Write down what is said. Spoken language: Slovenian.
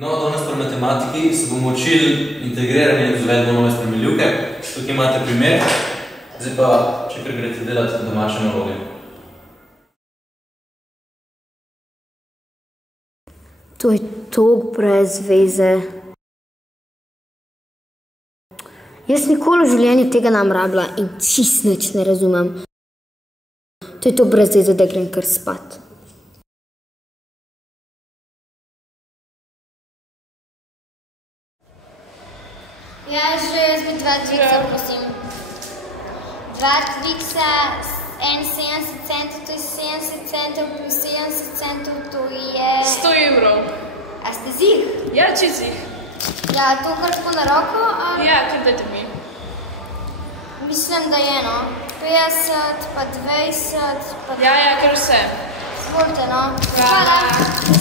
No, danes pri matematiki se bomo učili integriranje in izvedbo nove spremenljivke. Tukaj imate primer, zdaj pa, če kar greste delati domače naloge. To je toliko brez veze. Jaz nikoli v življenju tega ne bom rabila in čisto nič ne razumem. To je to brez veze, da grem kar spat. Ja, jaz bi 2 triksa, prosim. 2 triksa, 71 centov, to je 70 centov plus 70 centov, to je... 100 evrov. A ste zih? Ja, če zih. Ja, to kar tako na roko? Ja, kar dajte mi. Mislim, da je, no. 50, pa 20, pa... Ja, kar vse. Zvolite, no. Hvala.